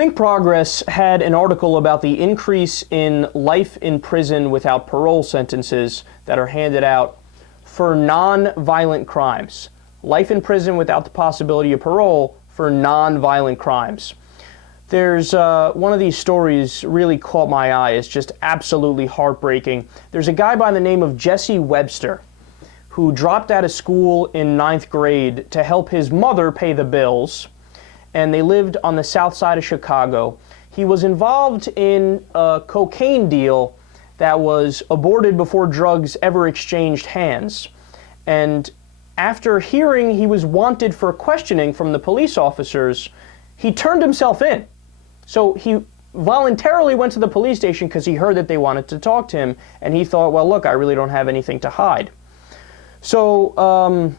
Think Progress had an article about the increase in life in prison without parole sentences that are handed out for non-violent crimes. Life in prison without the possibility of parole for non-violent crimes. There's one of these stories really caught my eye. It's just absolutely heartbreaking. There's a guy by the name of Jesse Webster who dropped out of school in 9th grade to help his mother pay the bills, and they lived on the south side of Chicago. He was involved in a cocaine deal that was aborted before drugs ever exchanged hands. And after hearing he was wanted for questioning from the police officers, he turned himself in. So he voluntarily went to the police station because he heard that they wanted to talk to him, and he thought, well, look, I really don't have anything to hide. So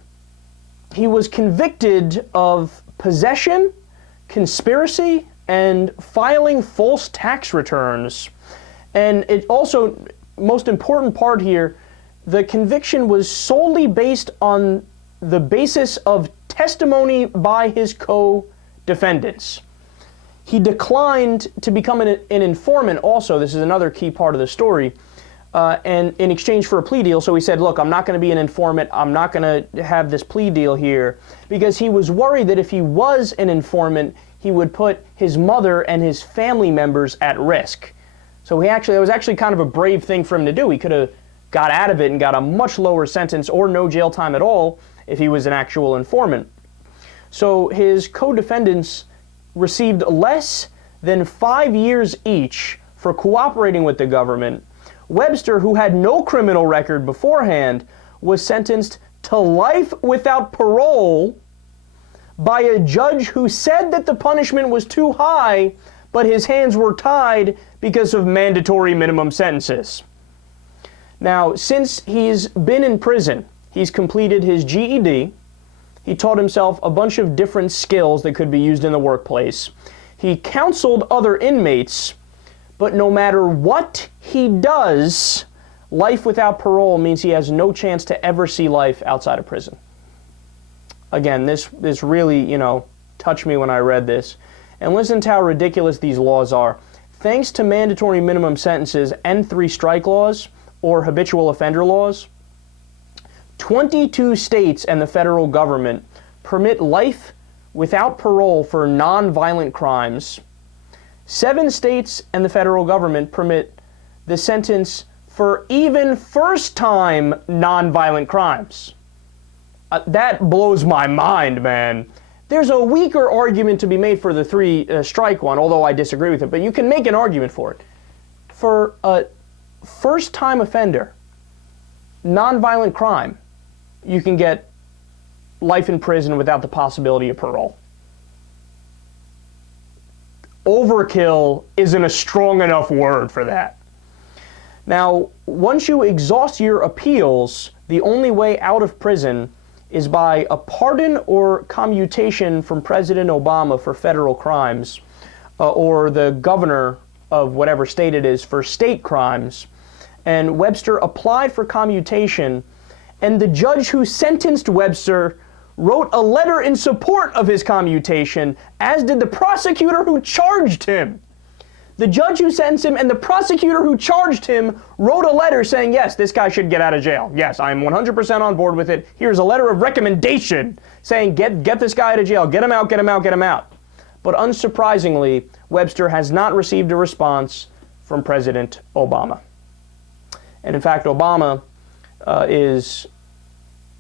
he was convicted of possession, conspiracy, and filing false tax returns. And it also, most important part here, the conviction was solely based on the basis of testimony by his co-defendants. He declined to become an informant also. This is another key part of the story. And in exchange for a plea deal, so he said, look, I'm not going to be an informant, I'm not going to have this plea deal here, because he was worried that if he was an informant, he would put his mother and his family members at risk. So it was actually kind of a brave thing for him to do. He could have got out of it and got a much lower sentence or no jail time at all if he was an actual informant. So his co-defendants received less than 5 years each for cooperating with the government. Webster, who had no criminal record beforehand, was sentenced to life without parole by a judge who said that the punishment was too high, but his hands were tied because of mandatory minimum sentences. Now, since he's been in prison, he's completed his GED, he taught himself a bunch of different skills that could be used in the workplace. He counseled other inmates, but no matter what he does, life without parole means he has no chance to ever see life outside of prison. Again, this really, touched me when I read this. And listen to how ridiculous these laws are. Thanks to mandatory minimum sentences and 3 strike laws, or habitual offender laws, 22 states and the federal government permit life without parole for non-violent crimes. 7 states and the federal government permit the sentence for even first-time non-violent crimes. That blows my mind, man. There's a weaker argument to be made for the 3 strike one, although I disagree with it, but you can make an argument for it. For a first-time offender, non-violent crime, you can get life in prison without the possibility of parole. Overkill isn't a strong enough word for that. Now, once you exhaust your appeals, the only way out of prison is by a pardon or commutation from President Obama for federal crimes, or the governor of whatever state it is for state crimes. And Webster applied for commutation, and the judge who sentenced Webster wrote a letter in support of his commutation, as did the prosecutor who charged him. The judge who sentenced him and the prosecutor who charged him wrote a letter saying, yes, this guy should get out of jail. Yes, I'm 100% on board with it. Here's a letter of recommendation saying, get this guy out of jail. Get him out, get him out, get him out. But unsurprisingly, Webster has not received a response from President Obama. And in fact, Obama is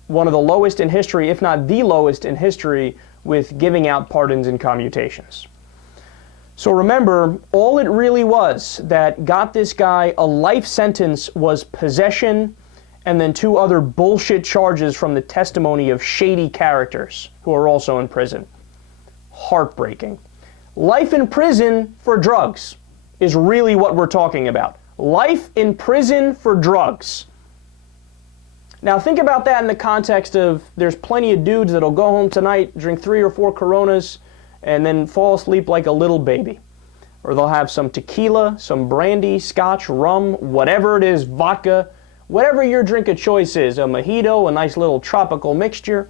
one of the lowest in history, if not the lowest in history, with giving out pardons and commutations. So remember, all it really was that got this guy a life sentence was possession and then 2 other bullshit charges from the testimony of shady characters who are also in prison. Heartbreaking. Life in prison for drugs is really what we're talking about. Life in prison for drugs. Now think about that in the context of there's plenty of dudes that'll go home tonight, drink 3 or 4 Coronas, and then fall asleep like a little baby. Or they'll have some tequila, some brandy, scotch, rum, whatever it is, vodka, whatever your drink of choice is, a mojito, a nice little tropical mixture.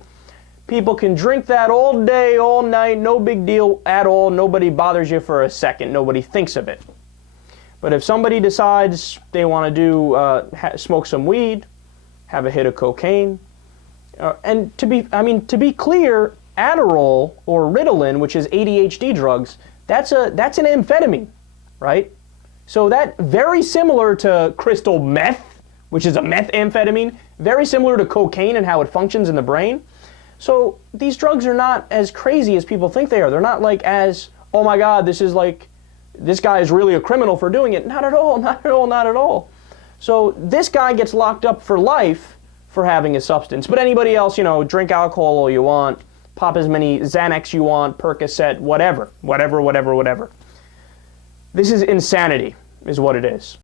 People can drink that all day, all night, no big deal at all. Nobody bothers you for a second. Nobody thinks of it. But if somebody decides they want to do smoke some weed, have a hit of cocaine, and to be clear, Adderall or Ritalin, which is ADHD drugs, that's an amphetamine, right? So that very similar to crystal meth, which is a methamphetamine, very similar to cocaine and how it functions in the brain. So these drugs are not as crazy as people think they are. They're not like as, oh my God, this guy is really a criminal for doing it. Not at all, not at all, not at all. So this guy gets locked up for life for having a substance. But anybody else, drink alcohol all you want, pop as many Xanax you want, Percocet, whatever. This is insanity, is what it is.